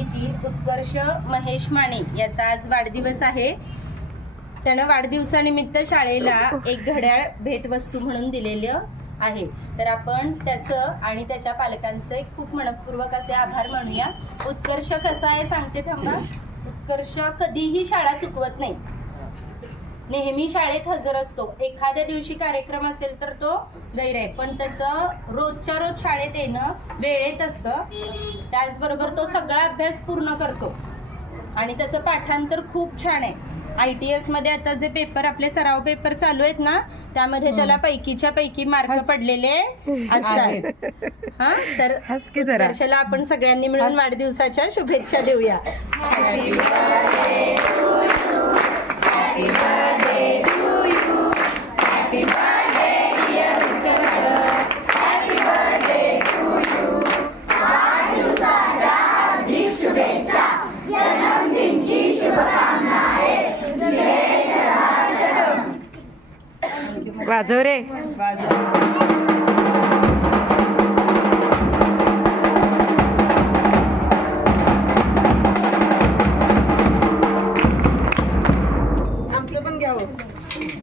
मुलीतील उत्कर्ष महेश माने याचा आज वाढदिवस आहे. त्यानं वाढदिवसानिमित्त शाळेला एक घड्याळ भेटवस्तू म्हणून दिलेलं आहे. तर आपण त्याचं आणि त्याच्या पालकांचं एक खूप मनपूर्वक असे आभार मानूया. उत्कर्ष कसा आहे सांगते थांबा. उत्कर्ष कधीही शाळा चुकवत नाही, नेहमी शाळेत हजर असतो. एखाद्या दिवशी कार्यक्रम असेल तर तो गैर आहे, पण त्याचं रोजच्या रोज शाळेत येणं वेळेत असतं. त्याचबरोबर तो सगळा अभ्यास पूर्ण करतो आणि त्याचं पाठांतर खूप छान आहे. ITS मध्ये आता जे पेपर आपले सराव पेपर चालू आहेत ना, त्यामध्ये त्याला पैकीच्या पैकी मार्क पडलेले असतात. हा, तर उत्कर्षला आपण सगळ्यांनी मिळून वाढदिवसाच्या शुभेच्छा देऊया. Happy birthday to you, happy birthday to you, happy birthday dear Utkarsh, happy birthday to you. वाढदिवसाच्या हार्दिक शुभेच्छा, जन्मदिन की शुभकामनाएं. वाजव रे.